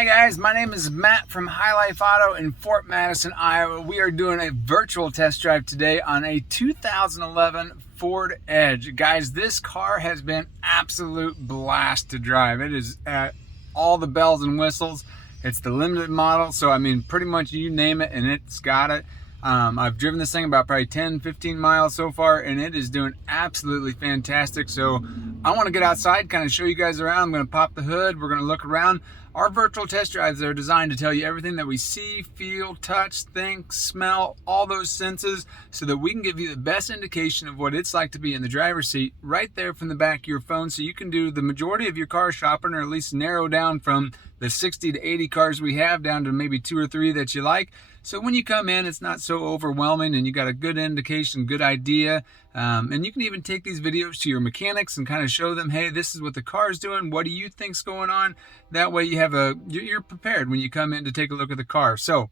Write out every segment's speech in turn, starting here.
Hi guys, my name is Matt from High Life Auto in Fort Madison, Iowa. We are doing a virtual test drive today on a 2011 Ford Edge. Guys, this car has been absolute blast to drive. It is at all the bells and whistles. It's the limited model, so I mean pretty much you name it and it's got it. I've driven this thing about probably 10-15 miles so far and it is doing absolutely fantastic. So I want to get outside, kind of show you guys around. I'm going to pop the hood, we're going to look around. Our virtual test drives are designed to tell you everything that we see, feel, touch, think, smell, all those senses, so that we can give you the best indication of what it's like to be in the driver's seat right there from the back of your phone, so you can do the majority of your car shopping, or at least narrow down from the 60 to 80 cars we have down to maybe 2 or 3 that you like. So when you come in, it's not so overwhelming and you got a good indication, good idea. And you can even take these videos to your mechanics and kind of show them, hey, this is what the car is doing. What do you think's going on? That way you're prepared when you come in to take a look at the car. So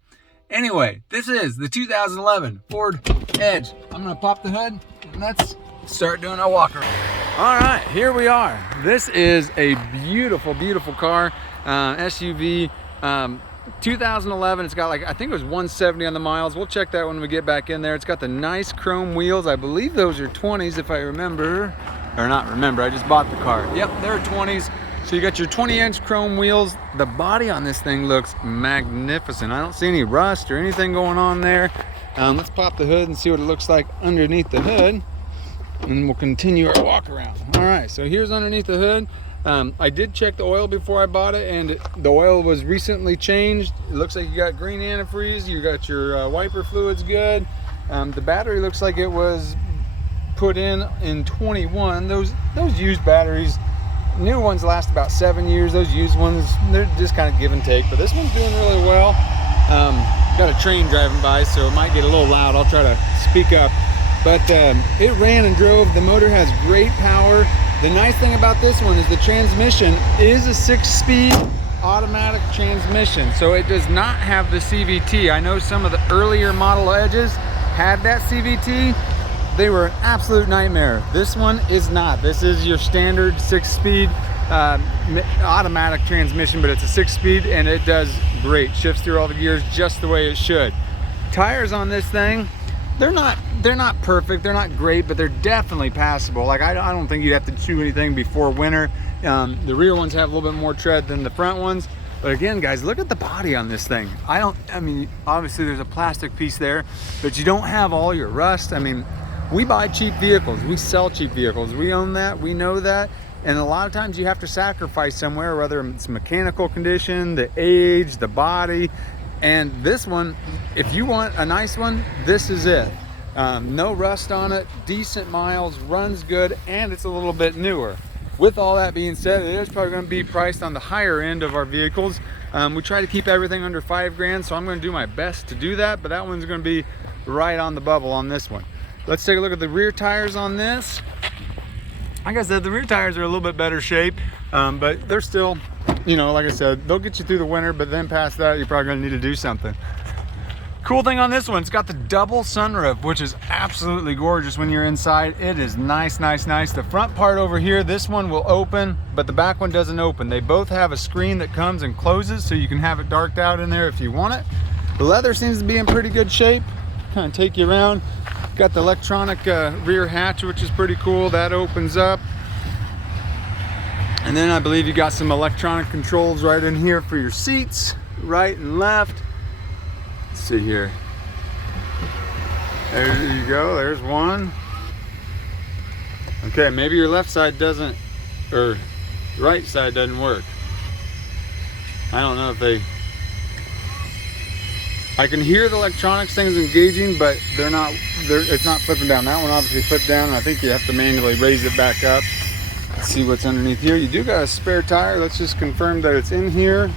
anyway, this is the 2011 Ford Edge. I'm gonna pop the hood and let's start doing our walk around. All right, here we are. This is a beautiful, beautiful car, SUV. 2011, it's got like, I think it was 170 on the miles. We'll check that when we get back in there. It's got the nice chrome wheels. I believe those are 20s if I remember, or not remember, I just bought the car. Yep, they're 20s. So you got your 20-inch chrome wheels. The body on this thing looks magnificent. I don't see any rust or anything going on there. Let's pop the hood and see what it looks like underneath the hood, and we'll continue our walk around. All right, so here's underneath the hood. I did check the oil before I bought it, and the oil was recently changed. It looks like you got green antifreeze, you got your wiper fluids good. The battery looks like it was put in 21. Those used batteries, new ones last about 7 years. Those used ones, they're just kind of give and take, but this one's doing really well. Got a train driving by, so it might get a little loud. I'll try to speak up. But it ran and drove. The motor has great power. The nice thing about this one is the transmission is a 6-speed automatic transmission, so it does not have the CVT. I know some of the earlier model Edges had that CVT. They were an absolute nightmare. This one is not. This is your standard 6-speed automatic transmission, but it's a 6-speed and it does great. Shifts through all the gears just the way it should. Tires on this thing, they're not perfect, they're not great, but they're definitely passable. Like I don't think you'd have to chew anything before winter. The rear ones have a little bit more tread than the front ones, but again, guys, look at the body on this thing. I mean, obviously there's a plastic piece there, but you don't have all your rust. I mean, we buy cheap vehicles, we sell cheap vehicles, we own that, we know that, and a lot of times you have to sacrifice somewhere, whether it's mechanical condition, the age, the body. And this one, if you want a nice one, this is it. No rust on it, decent miles, runs good, and it's a little bit newer. With all that being said, it is probably going to be priced on the higher end of our vehicles. We try to keep everything under $5,000, so I'm going to do my best to do that, but that one's going to be right on the bubble on this one. Let's take a look at the rear tires on this. Like I said, the rear tires are a little bit better shape, but they're still, you know, like I said, they'll get you through the winter, but then past that, you're probably gonna need to do something. Cool thing on this one, it's got the double sunroof, which is absolutely gorgeous when you're inside. It is nice, nice, nice. The front part over here, this one will open, but the back one doesn't open. They both have a screen that comes and closes, so you can have it darked out in there if you want it. The leather seems to be in pretty good shape. Kind of take you around. Got the electronic rear hatch, which is pretty cool. That opens up. And then I believe you got some electronic controls right in here for your seats, right and left. Let's see here. There you go, there's one. Okay, maybe your left side doesn't, or right side doesn't work. I don't know if I can hear the electronics things engaging, but it's not flipping down. That one obviously flipped down, and I think you have to manually raise it back up. Let's see what's underneath here. You do got a spare tire. Let's just confirm that it's in here.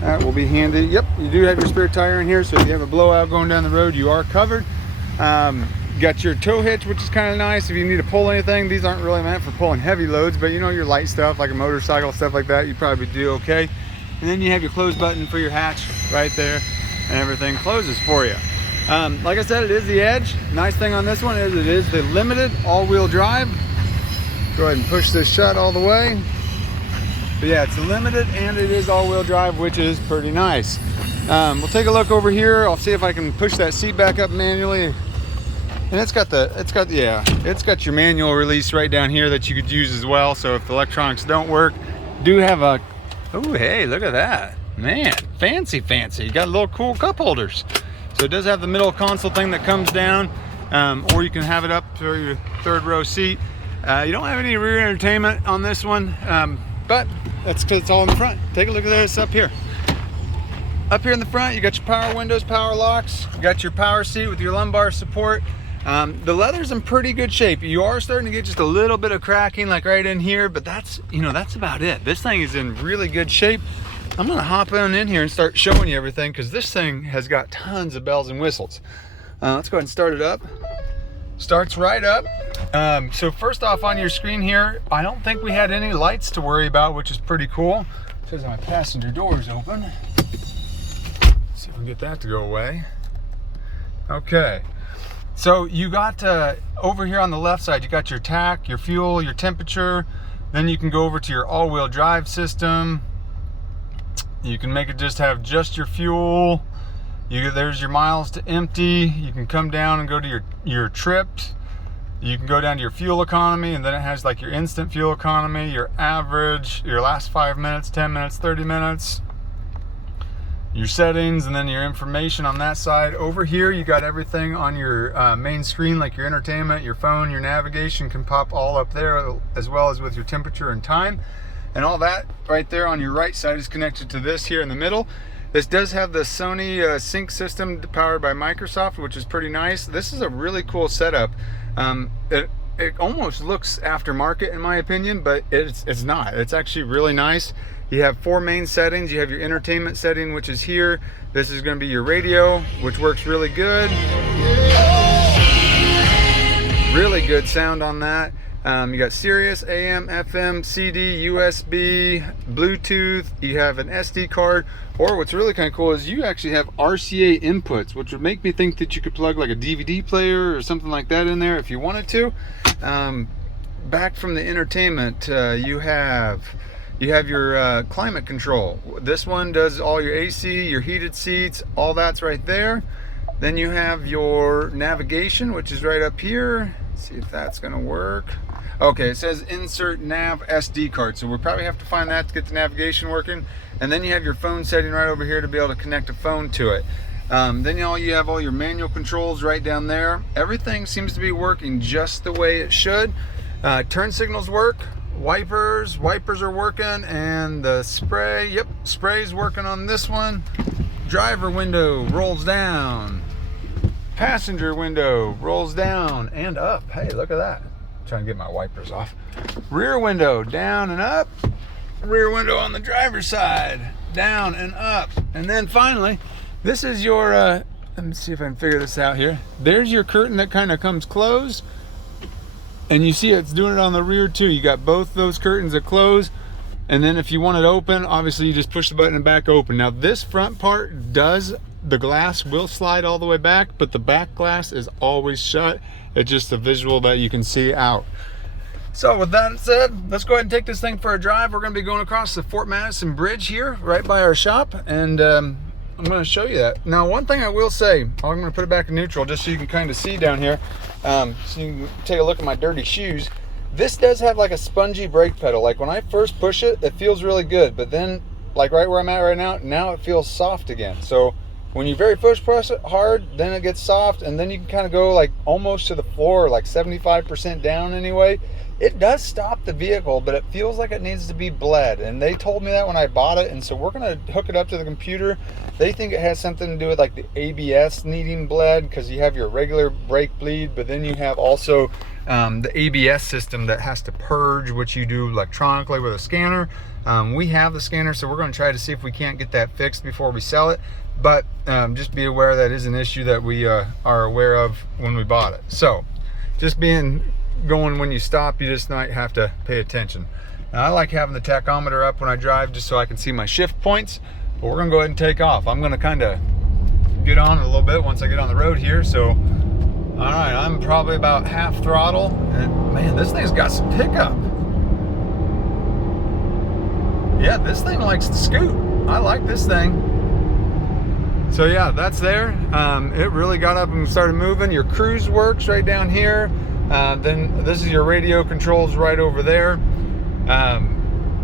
That will be handy. Yep, you do have your spare tire in here, so if you have a blowout going down the road, you are covered. Got your tow hitch, which is kind of nice if you need to pull anything. These aren't really meant for pulling heavy loads, but you know, your light stuff like a motorcycle, stuff like that, you probably do okay. And then you have your close button for your hatch right there, and everything closes for you. Like I said, it is the Edge. Nice thing on this one is it is the limited all-wheel drive. Go ahead and push this shut all the way. But yeah, it's limited and it is all-wheel drive, which is pretty nice. We'll take a look over here. I'll see if I can push that seat back up manually. And it's got your manual release right down here that you could use as well. So if the electronics don't work, do have a, oh, hey, look at that. Man, fancy. You got little cool cup holders. So it does have the middle console thing that comes down, or you can have it up for your third row seat. You don't have any rear entertainment on this one, but that's because it's all in the front. Take a look at this up here. Up here in the front, you got your power windows, power locks, you got your power seat with your lumbar support. The leather's in pretty good shape. You are starting to get just a little bit of cracking like right in here, but that's about it. This thing is in really good shape. I'm gonna hop in here and start showing you everything because this thing has got tons of bells and whistles. Let's go ahead and start it up. Starts right up. So first off on your screen here, I don't think we had any lights to worry about, which is pretty cool. It says my passenger door is open. Let's see if we can get that to go away. Okay. So you got over here on the left side, you got your tack, your fuel, your temperature. Then you can go over to your all-wheel drive system. You can make it just have just your fuel. There's your miles to empty. You can come down and go to your trips. You can go down to your fuel economy, and then it has like your instant fuel economy, your average, your last 5 minutes, 10 minutes, 30 minutes, your settings, and then your information on that side. Over here, you got everything on your main screen, like your entertainment, your phone, your navigation can pop all up there, as well as with your temperature and time. And all that right there on your right side is connected to this here in the middle. This does have the Sony sync system powered by Microsoft, which is pretty nice. This is a really cool setup. It almost looks aftermarket in my opinion, but it's not. It's actually really nice. You have 4 main settings. You have your entertainment setting, which is here. This is going to be your radio, which works really good. Really good sound on that. You got Sirius, AM, FM, CD, USB, Bluetooth. You have an SD card, or what's really kind of cool is you actually have RCA inputs, which would make me think that you could plug like a DVD player or something like that in there if you wanted to. Back from the entertainment, you have your climate control. This one does all your AC, your heated seats, all that's right there. Then you have your navigation, which is right up here. Let's see if that's gonna work. Okay, it says insert nav SD card, so we'll probably have to find that to get the navigation working. And then you have your phone setting right over here to be able to connect a phone to it. Then you have all your manual controls right down there. Everything seems to be working just the way it should. Turn signals work, wipers are working, and the spray, spray's working on this one. Driver window rolls down. Passenger window rolls down and up. Hey, look at that. Trying to get my wipers off. Rear window down and up. Rear window on the driver's side down and up. And then finally, this is your let me see if I can figure this out here. There's your curtain that kind of comes closed, and you see it's doing it on the rear too. You got both those curtains that close, and then if you want it open, obviously you just push the button and back open. Now this front part the glass will slide all the way back, but the back glass is always shut. It's just a visual that you can see out. So with that said, let's go ahead and take this thing for a drive. We're going to be going across the Fort Madison Bridge here, right by our shop, and I'm going to show you that. Now, one thing I will say, I'm going to put it back in neutral just so you can kind of see down here, so you can take a look at my dirty shoes. This does have like a spongy brake pedal. Like when I first push it, it feels really good, but then like right where I'm at right now it feels soft again. So when you very first press it hard, then it gets soft, and then you can kind of go like almost to the floor, like 75% down anyway. It does stop the vehicle, but it feels like it needs to be bled, and they told me that when I bought it, and so we're going to hook it up to the computer. They think it has something to do with like the ABS needing bled, because you have your regular brake bleed, but then you have also the ABS system that has to purge, which you do electronically with a scanner. We have the scanner, so we're going to try to see if we can't get that fixed before we sell it. But just be aware that is an issue that we are aware of when we bought it. So just going when you stop, you just might have to pay attention. Now, I like having the tachometer up when I drive just so I can see my shift points, but we're gonna go ahead and take off. I'm gonna kind of get on a little bit once I get on the road here. So all right, I'm probably about half throttle, and man, this thing's got some pickup. Yeah, this thing likes to scoot. I like this thing. So yeah, that's there. It really got up and started moving. Your cruise works right down here. Then this is your radio controls right over there.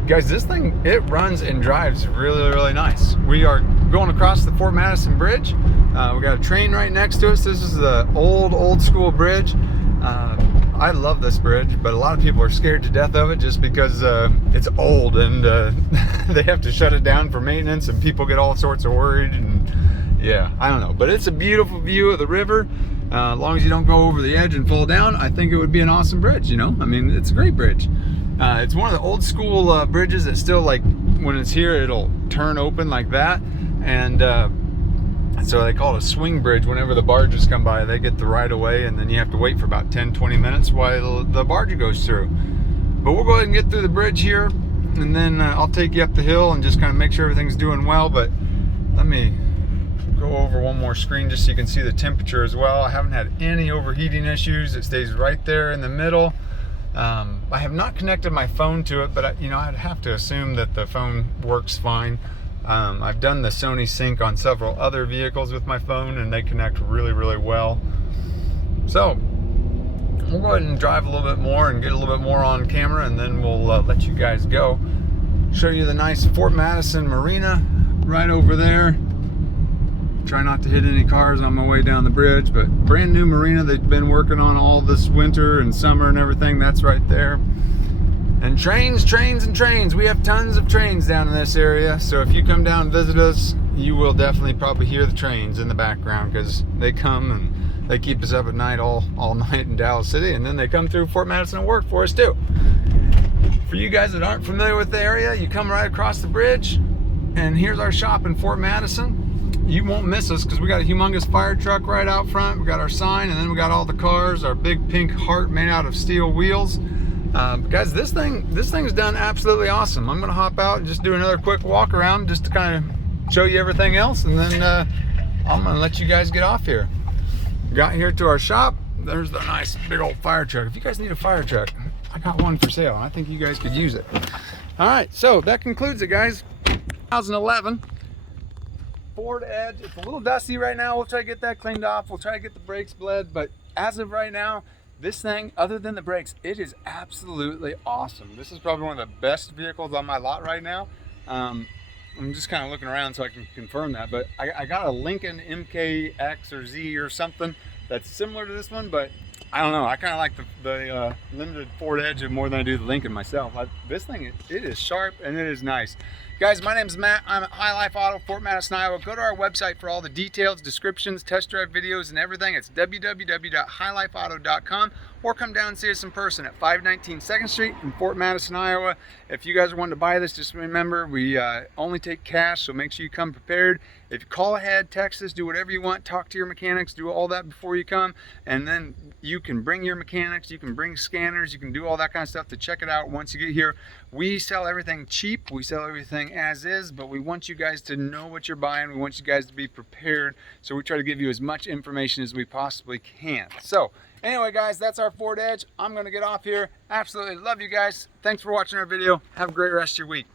Guys, this thing, it runs and drives really, really nice. We are going across the Fort Madison Bridge. We got a train right next to us. This is the old school bridge. I love this bridge, but a lot of people are scared to death of it just because it's old and they have to shut it down for maintenance, and people get all sorts of worried, and yeah, I don't know. But it's a beautiful view of the river. As long as you don't go over the edge and fall down, I think it would be an awesome bridge, you know? I mean, it's a great bridge. It's one of the old school bridges that still, like, when it's here, it'll turn open like that. And so they call it a swing bridge. Whenever the barges come by, they get the right of way, and then you have to wait for about 10-20 minutes while the barge goes through. But we'll go ahead and get through the bridge here, and then I'll take you up the hill and just kind of make sure everything's doing well. But let me go over one more screen just so you can see the temperature as well. I haven't had any overheating issues. It stays right there in the middle. I have not connected my phone to it, but I'd have to assume that the phone works fine. I've done the Sony Sync on several other vehicles with my phone, and they connect really, really well. So we'll go ahead and drive a little bit more and get a little bit more on camera, and then we'll let you guys go. Show you the nice Fort Madison Marina right over there. Try not to hit any cars on my way down the bridge, but brand new marina they've been working on all this winter and summer and everything. That's right there. And trains. We have tons of trains down in this area, so if you come down and visit us, you will definitely probably hear the trains in the background, because they come and they keep us up at night all night in Dallas City, and then they come through Fort Madison and work for us too. For you guys that aren't familiar with the area, you come right across the bridge, and here's our shop in Fort Madison. You won't miss us because we got a humongous fire truck right out front. We got our sign, and then we got all the cars, our big pink heart made out of steel wheels. Guys, this thing's done absolutely awesome. I'm gonna hop out and just do another quick walk around just to kind of show you everything else, and then I'm gonna let you guys get off here. Got here to our shop. There's the nice big old fire truck. If you guys need a fire truck, I got one for sale. I think you guys could use it. All right, so that concludes it, guys. 2011 Ford Edge. It's a little dusty right now. We'll try to get that cleaned off. We'll try to get the brakes bled, but as of right now, this thing, other than the brakes, it is absolutely awesome. This is probably one of the best vehicles on my lot right now. I'm just kind of looking around so I can confirm that, but I got a Lincoln MKX or Z or something that's similar to this one, but I don't know. I kind of like the limited Ford Edge more than I do the Lincoln myself. This thing, it is sharp and it is nice. Guys, my name's Matt. I'm at High Life Auto, Fort Madison, Iowa. Go to our website for all the details, descriptions, test drive videos, and everything. It's www.highlifeauto.com, or come down and see us in person at 519 2nd Street in Fort Madison, Iowa. If you guys are wanting to buy this, just remember, we only take cash, so make sure you come prepared. If you call ahead, text us, do whatever you want, talk to your mechanics, do all that before you come, and then you can bring your mechanics, you can bring scanners, you can do all that kind of stuff to check it out once you get here. We sell everything cheap, we sell everything as is, but we want you guys to know what you're buying. We want you guys to be prepared, so we try to give you as much information as we possibly can. So anyway, guys, that's our Ford Edge. I'm going to get off here. Absolutely love you guys. Thanks for watching our video. Have a great rest of your week.